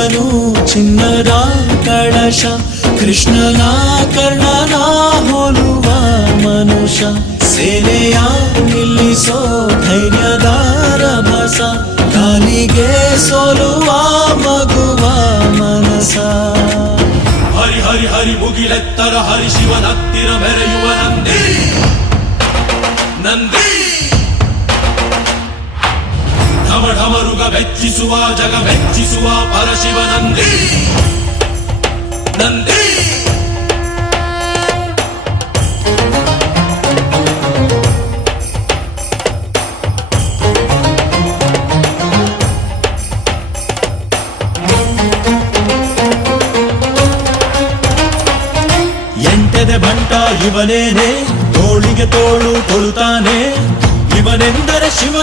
ಇವನು ಚಿನ್ನದ ಕಳಶ, ಕೃಷ್ಣನ ಕರ್ಣನ ಹೋಲುವ ಮನುಷ್ಯ. ಸೇನೆಯ ನಿಲ್ಲಿಸೋ ಧೈರ್ಯದ ರಭಸ, ಕಾಲಿಗೆ ಸೋಲುವ ಮಗುವ ಮನಸ. ಹರಿ ಹರಿ ಹರಿ ಮುಗಿಲೆತ್ತರ ಹರಿ ಶಿವನತ್ತಿರ ಮೆರೆಯುವ ನಂದಿ ನಂದಿ. ಢಮ ಢಮರುಗ ಮೆಚ್ಚಿಸುವ ಜಗ ಮೆಚ್ಚಿಸುವ ಪರಶಿವ ನಂದಿ ನಂದಿ. ಎಂಟೆದೆ ಬಂಟ ಇವನೇನೆ, ತೋಳಿಗೆ ತೋಳು ಕೊಡುತ್ತಾನೆ. ಇವನೆಂದರೆ ಶಿವ